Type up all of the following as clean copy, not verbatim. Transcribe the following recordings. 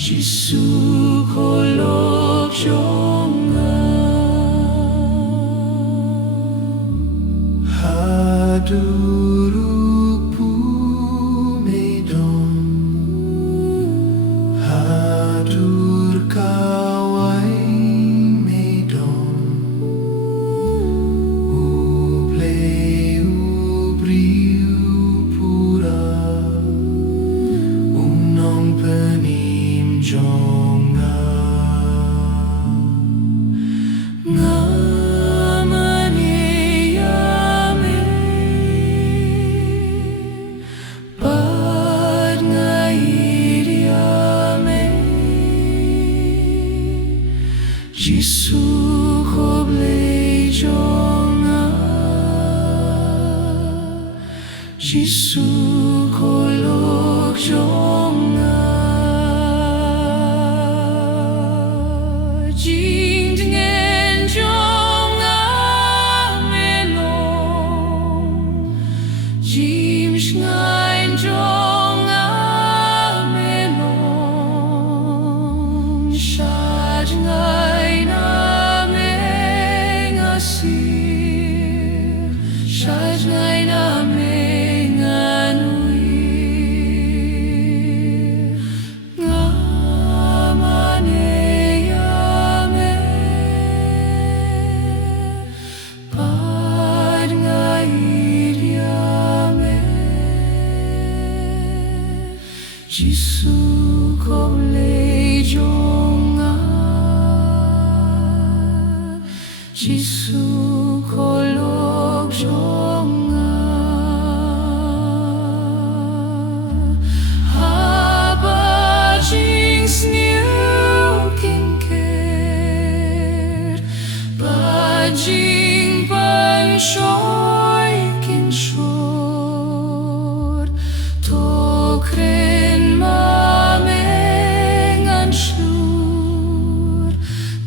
Giêsu kolok jongang haduruk pumedon hadur kawai medon uplei ubriu pura nong penim jonga ngamane yame pad ngair yame Giêsu koblei jonga Giêsu kolok jonga Jing dengan jonga melong Jim shngain jonga melong Shad ngai na mengasir Shad ngai na menganuir Ngamane yame pad ngair yame Giêsu koblei jonga Giêsu kolok jonga haba jing sniu kinker ba jing ban shoy kin shor to kren ma mengan shur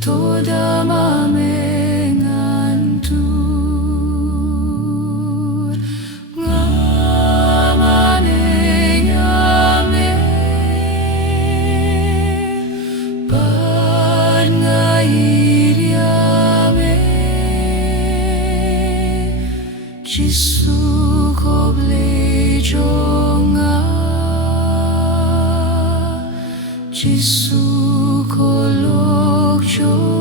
to da ma mengan tur ngamane yame pad ngair yame Giêsu koblei jonga Giêsu kolok jonga